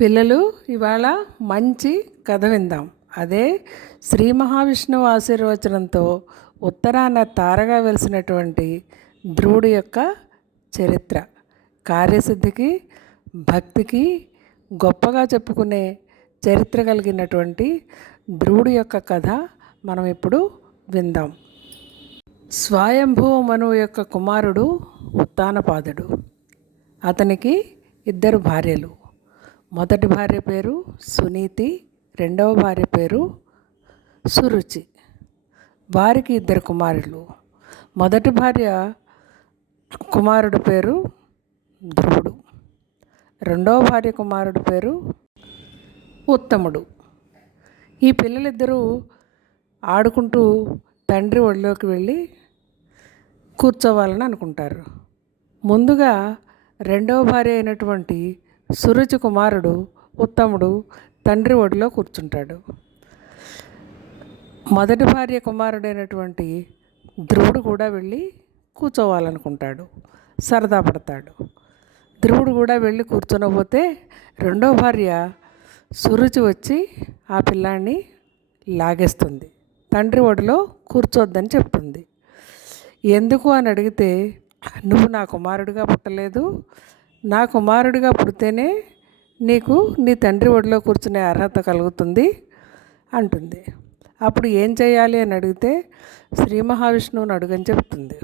పిల్లలు ఇవాళ మంచి కథ విందాం. అదే శ్రీ మహావిష్ణువు ఆశీర్వచనంతో ఉత్తరాన తారగా వెలిసినటువంటి ధ్రువుడు యొక్క చరిత్ర. కార్యసిద్ధికి భక్తికి గొప్పగా చెప్పుకునే చరిత్ర కలిగినటువంటి ధ్రువుడు యొక్క కథ మనం ఇప్పుడు విందాం. స్వయంభూ మనువు యొక్క కుమారుడు ఉత్తానపాదుడు అతనికి ఇద్దరు భార్యలు. మొదటి భార్య పేరు సునీతి రెండవ భార్య పేరు సురుచి. వారికి ఇద్దరు కుమారులు. మొదటి భార్య కుమారుడు పేరు ధ్రువుడు. రెండవ భార్య కుమారుడు పేరు ఉత్తముడు. ఈ పిల్లలిద్దరూ ఆడుకుంటూ తండ్రి ఒడిలోకి వెళ్ళి కూర్చోవాలని అనుకుంటారు. ముందుగా రెండవ భార్య అయినటువంటి సురుచి కుమారుడు ఉత్తముడు తండ్రి ఒడిలో కూర్చుంటాడు. మొదటి భార్య కుమారుడైనటువంటి ధ్రువుడు కూడా వెళ్ళి కూర్చోవాలనుకుంటాడు. సరదా పడతాడు. ధ్రువుడు కూడా వెళ్ళి కూర్చొనబోతే రెండో భార్య సురుచి వచ్చి ఆ పిల్లాన్ని లాగేస్తుంది. తండ్రి ఒడిలో కూర్చోద్దని చెప్తుంది. ఎందుకు అని అడిగితే నువ్వు నా కుమారుడిగా పుట్టలేదు. నా కుమారుడిగా పుడితేనే నీకు నీ తండ్రి ఒడిలో కూర్చునే అర్హత కలుగుతుంది అంటుంది. అప్పుడు ఏం చేయాలి అని అడిగితే శ్రీ మహావిష్ణువుని అడుగని చెప్తుంది.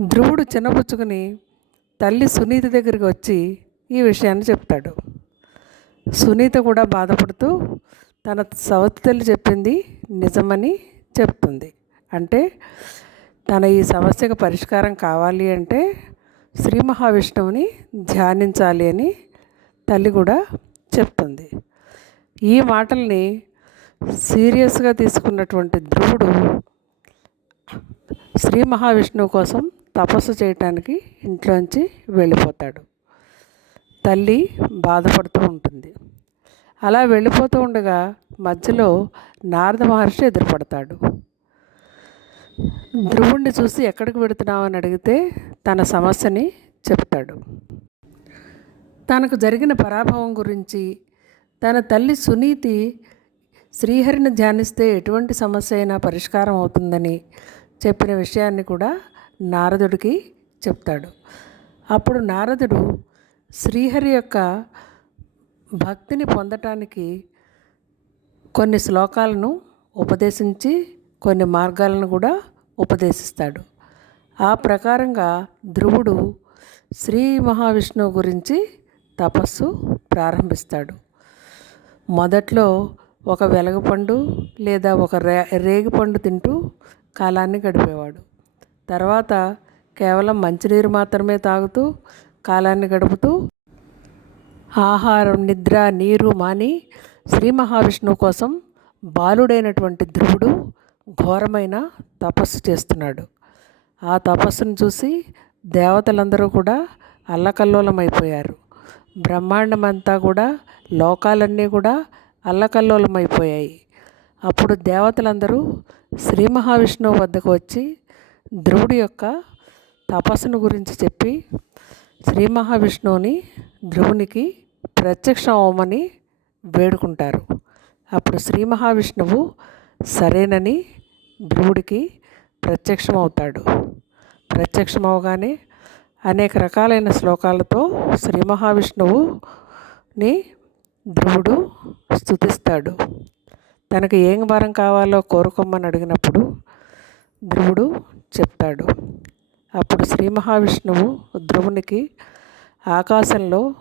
ధ్రువుడు చిన్నపుచ్చుకుని తల్లి సునీత దగ్గరికి వచ్చి ఈ విషయాన్ని చెప్తాడు. సునీత కూడా బాధపడుతూ తన సవతి తల్లి చెప్పింది నిజమని చెప్తుంది. అంటే తన ఈ సమస్యకు పరిష్కారం కావాలి అంటే శ్రీ మహావిష్ణువుని ధ్యానించాలి అని తల్లి కూడా చెప్తుంది. ఈ మాటల్ని సీరియస్గా తీసుకున్నటువంటి ధ్రువుడు శ్రీ మహావిష్ణువు కోసం తపస్సు చేయటానికి ఇంట్లోంచి వెళ్ళిపోతాడు. తల్లి బాధపడుతూ ఉంటుంది. అలా వెళ్ళిపోతూ ఉండగా మధ్యలో నారద మహర్షి ఎదురుపడతాడు. ధ్రువుణ్ణి చూసి ఎక్కడికి పెడుతున్నావు అని అడిగితే తన సమస్యని చెప్తాడు తనకు జరిగిన పరాభవం గురించి తన తల్లి సునీతి శ్రీహరిని ధ్యానిస్తే ఎటువంటి సమస్య అయినా పరిష్కారం అవుతుందని చెప్పిన విషయాన్ని కూడా నారదుడికి చెప్తాడు. అప్పుడు నారదుడు శ్రీహరి యొక్క భక్తిని పొందటానికి కొన్ని శ్లోకాలను ఉపదేశించి కొన్ని మార్గాలను కూడా ఉపదేశిస్తాడు. ఆ ప్రకారంగా ధ్రువుడు శ్రీ మహావిష్ణువు గురించి తపస్సు ప్రారంభిస్తాడు. మొదట్లో ఒక వెలగపండు లేదా ఒక రే రేగిపండు తింటూ కాలాన్ని గడిపేవాడు. తర్వాత కేవలం మంచినీరు మాత్రమే తాగుతూ కాలాన్ని గడుపుతూ ఆహారం నిద్ర నీరు మాని శ్రీ మహావిష్ణువు కోసం బాలుడైనటువంటి ధ్రువుడు ఘోరమైన తపస్సు చేస్తున్నాడు. ఆ తపస్సును చూసి దేవతలందరూ కూడా అల్లకల్లోలమైపోయారు. బ్రహ్మాండమంతా కూడా లోకాలన్నీ కూడా అల్లకల్లోలమైపోయాయి. అప్పుడు దేవతలందరూ శ్రీ మహావిష్ణువు వద్దకు వచ్చి ధ్రువుడి యొక్క తపస్సును గురించి చెప్పి శ్రీ మహావిష్ణువుని ధ్రువునికి ప్రత్యక్షం అవ్వమని వేడుకుంటారు. అప్పుడు శ్రీ మహావిష్ణువు సరేనని ధ్రువుడికి ప్రత్యక్షమవుతాడు. ప్రత్యక్షమవగానే అనేక రకాలైన శ్లోకాలతో శ్రీ మహావిష్ణువుని ధ్రువుడు స్థుతిస్తాడు తనకు ఏం వరం కావాలో కోరుకోమని అడిగినప్పుడు ధ్రువుడు చెప్తాడు. అప్పుడు శ్రీ మహావిష్ణువు ధ్రువునికి ఆకాశంలో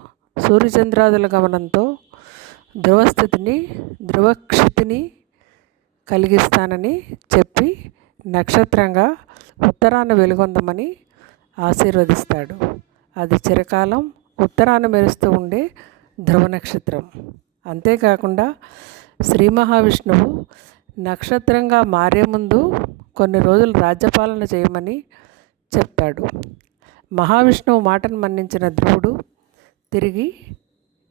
సూర్యచంద్రాదుల గమనంతో ధ్రువస్థితిని ధ్రువక్షితిని కలిగిస్తానని చెప్పి నక్షత్రంగా ఉత్తరాన వెలుగొందమని ఆశీర్వదిస్తాడు. అది చిరకాలం ఉత్తరాన మెరుస్తూ ఉండే ధ్రువ నక్షత్రం. అంతేకాకుండా శ్రీ మహావిష్ణువు నక్షత్రంగా మారే ముందు కొన్ని రోజులు రాజ్యపాలన చేయమని చెప్తాడు మహావిష్ణువు మాటను మన్నించిన ధ్రువుడు తిరిగి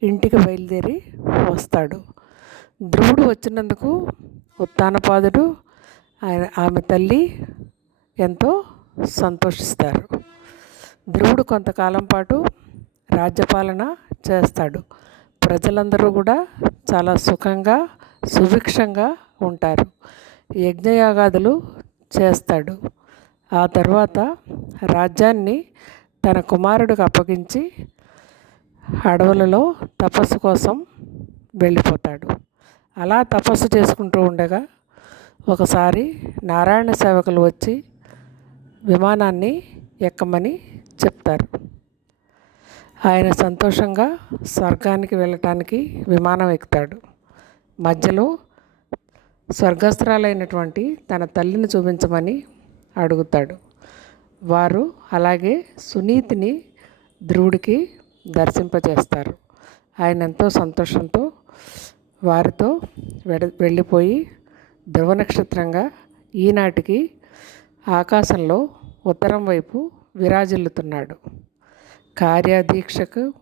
ఇంటికి బయలుదేరి వస్తాడు. ధ్రువుడు వచ్చినందుకు ఉత్తానపాదుడు ఆమె తల్లి ఎంతో సంతోషిస్తారు. ధ్రువుడు కొంతకాలం పాటు రాజ్యపాలన చేస్తాడు. ప్రజలందరూ కూడా చాలా సుఖంగా సుభిక్షంగా ఉంటారు. యజ్ఞయాగాదులు చేస్తాడు. ఆ తర్వాత రాజ్యాన్ని తన కుమారుడికి అప్పగించి అడవులలో తపస్సు కోసం వెళ్ళిపోతాడు. అలా తపస్సు చేసుకుంటూ ఉండగా ఒకసారి నారాయణ సేవకులు వచ్చి విమానాన్ని ఎక్కమని చెప్తారు. ఆయన సంతోషంగా స్వర్గానికి వెళ్ళటానికి విమానం ఎక్కుతాడు. మధ్యలో స్వర్గస్థురాలైనటువంటి తన తల్లిని చూపించమని అడుగుతాడు. వారు అలాగే సునీతిని ధ్రువుడికి దర్శింపజేస్తారు. ఆయన ఎంతో సంతోషంతో వారితో వెడ వెళ్ళిపోయి ధ్రువ నక్షత్రంగా ఈనాటికి ఆకాశంలో ఉత్తరం వైపు విరాజిల్లుతున్నాడు. కార్యదీక్షకు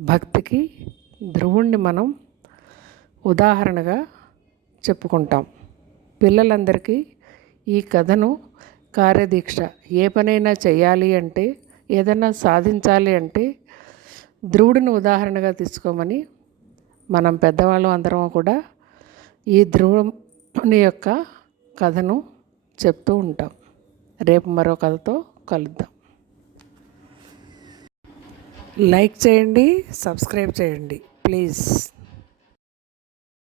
భక్తికి ధ్రువుణ్ణి మనం ఉదాహరణగా చెప్పుకుంటాం. పిల్లలందరికీ ఈ కథను కార్యదీక్ష ఏ పనైనా చేయాలి అంటే ఏదైనా సాధించాలి అంటే ధ్రువుడిని ఉదాహరణగా తీసుకోమని మనం పెద్దవాళ్ళు అందరం కూడా ఈ నీ యొక్క కథను చెప్తూ ఉంటాం. రేపు మరో కథతో కలుద్దాం. లైక్ చేయండి సబ్స్క్రైబ్ చేయండి. ప్లీజ్.